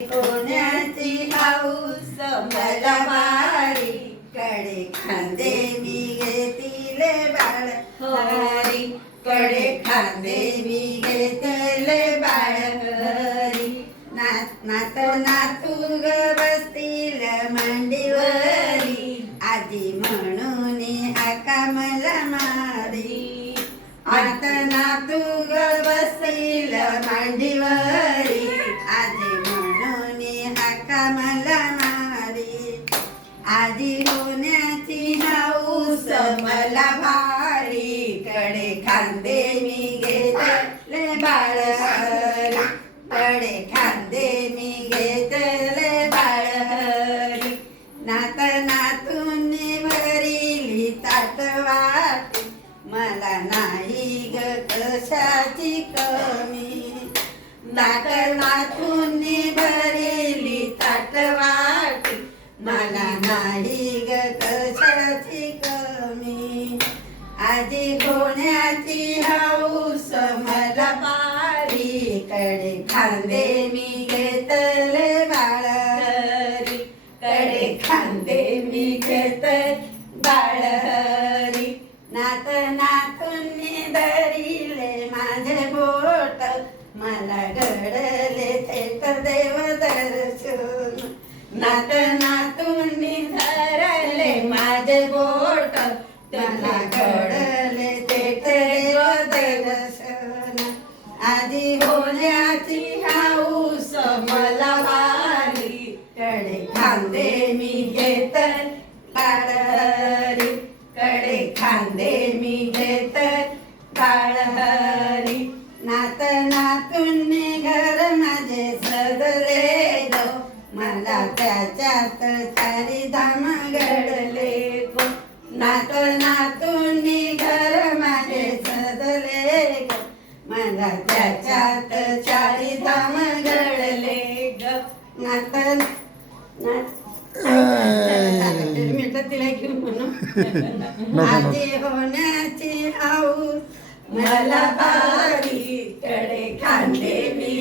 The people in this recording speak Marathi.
कोण्याची हाऊस मला भारी, कडे खांदे मी घेतीले बाळ हरी, कडे खांदे मी घेतले बाळ हरी. नात नातू ग बसतील मांडीवरी, आजी म्हणून हाका मला मारी. आता नातू ग बसतील मांडीवरी, आजी म्हणून हाका मला मारी. आजी होण्याची हाऊस मला भारी, कडे खांदे मी घेतले बाळ हरी, कडे खांदे मी घेतले बाळ हरी. नात नातून भरिली ताटवाटी, मला नाही ग कशाची कमी. नात नातून भरिली ताटवाटी, मला नाही ग कशाची कमी. आजी होण्याची हाऊस मला भारी, कडे खांदे मी घेतले बाळ हरी, कडे खांदे मी घेतले बाळ हरी. नात नातूंनी धरिले माझे बोट, मला घडले थेट देव दर्शन. नात नातूंनी धरले माझे बोट, मला घडले थेट देव दर्शन. आजी होण्याची हाऊस मला भारी, कडे खांदे मी घेतले बाळ हरी, कडे खांदे मी घेतले बाळ हरी. नात नातूंनी घर माझे सजले गो, मला त्याच्यात चारीधाम घडले गो. नात नातूंनी घर माझे सजले गो, मला त्याच्यात चारीधाम घडले ग. नात तिला घेऊन म्हणून आजी होण्याची हाऊस मला भारी, कडे खांदे मी